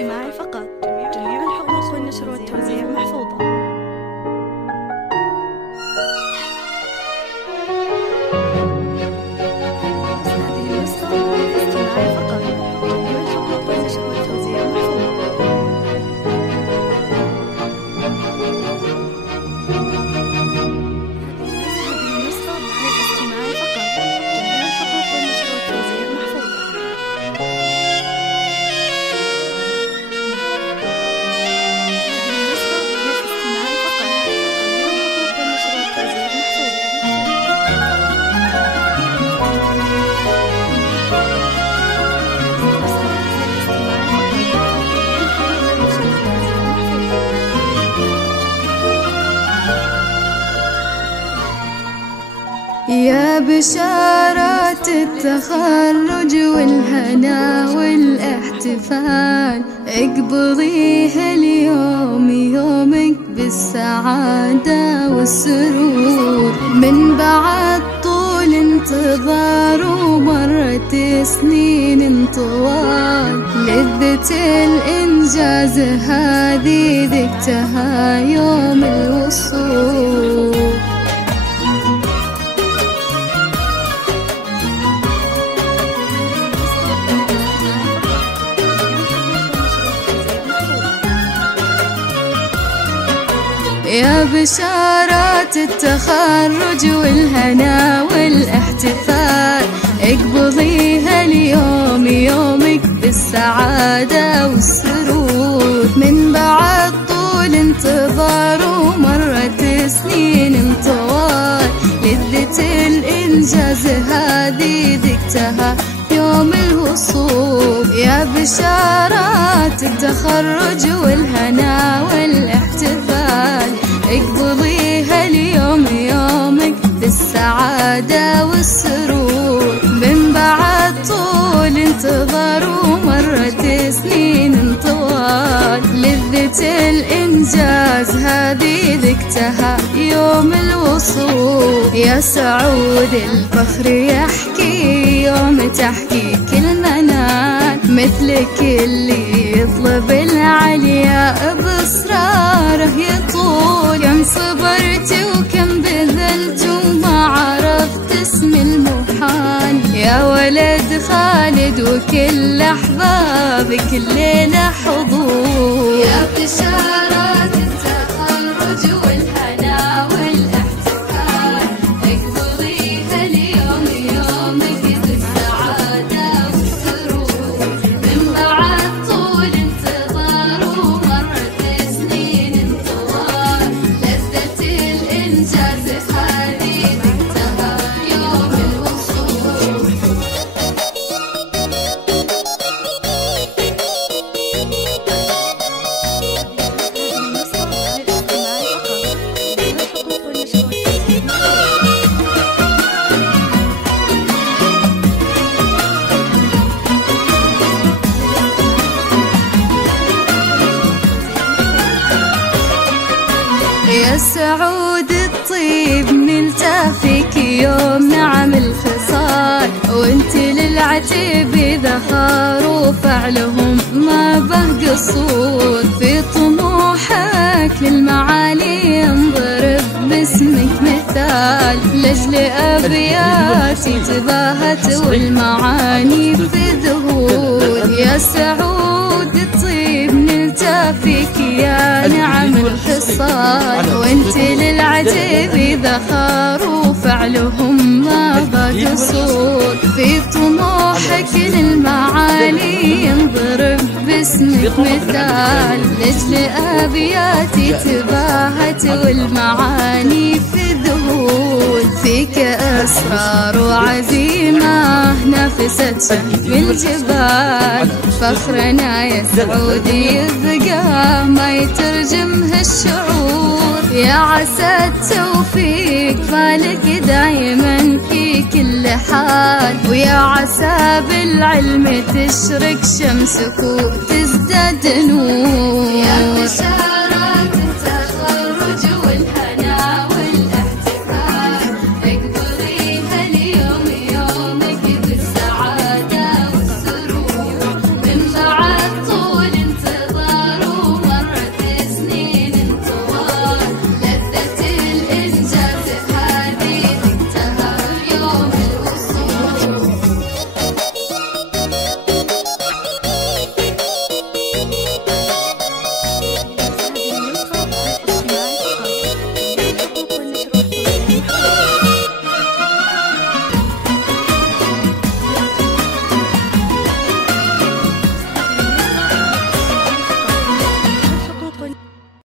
الاجتماعي فقط. جميع الحقوق والنشر والتوزيع محفوظة. يا بشارات التخرج والهنا والاحتفال، اقبضيها اليوم يومك بالسعادة والسرور. من بعد طول انتظار ومرت سنين طوال، لذة الإنجاز هذه ذقتها يوم الوصول. يا بشارات التخرج والهنا والاحتفال، اقبضيها اليوم يومك بالسعادة والسرور. من بعد طول انتظار ومرت سنين طوال، لذة الإنجاز هذه ذقتها يوم الوصول. يا بشارات التخرج والهنا والاحتفال، اقبضيها اليوم يومك بالسعادة والسرور. من بعد طول انتظار ومرت سنين طوال، لذة الإنجاز هذه ذقتها يوم الوصول. يا سعود الفخر يحكي يوم تحقيق المنال، مثلك اللي يطلب العلياء بإصراره يطول. كم صبرت وكم بذلت وما عرفت اسم المحال، يا ولد خالد وكل أحبابك الليلة حضور. يا بشارات التخرج والهنا والاحتفال، اقبضيها اليوم يومك بالسعادة والسرور. من بعد طول انتظار ومرت سنين طوال، لذة الإنجاز هذه ذقتها يوم الوصول. يا سعود الطيب نلتقى فيك يوم نعم الخصال، وانت للعتيب ذخار وفعلهم ما به قصور. في طموحك للمعالي ينضرب باسمك مثال، لجل أبياتي تباهت والمعاني في ذهول. يا سعود الطيب نلتقى فيك يا نعم الخصال، وانت للعجيب ذخار وفعلهم ما بقصور. في طموحك للمعالي ينضرب باسمك مثال، لجل أبياتي تباهت والمعاني في ذهول. فيك أسرار وعزيمة نفست شهب الجبال، فخرنا يا سعودي يبقى ما يترجمه الشعور. يا عسى التوفيق فالك دايما في كل حال، ويا عسى بالعلم تشرق شمسك وتزداد نور.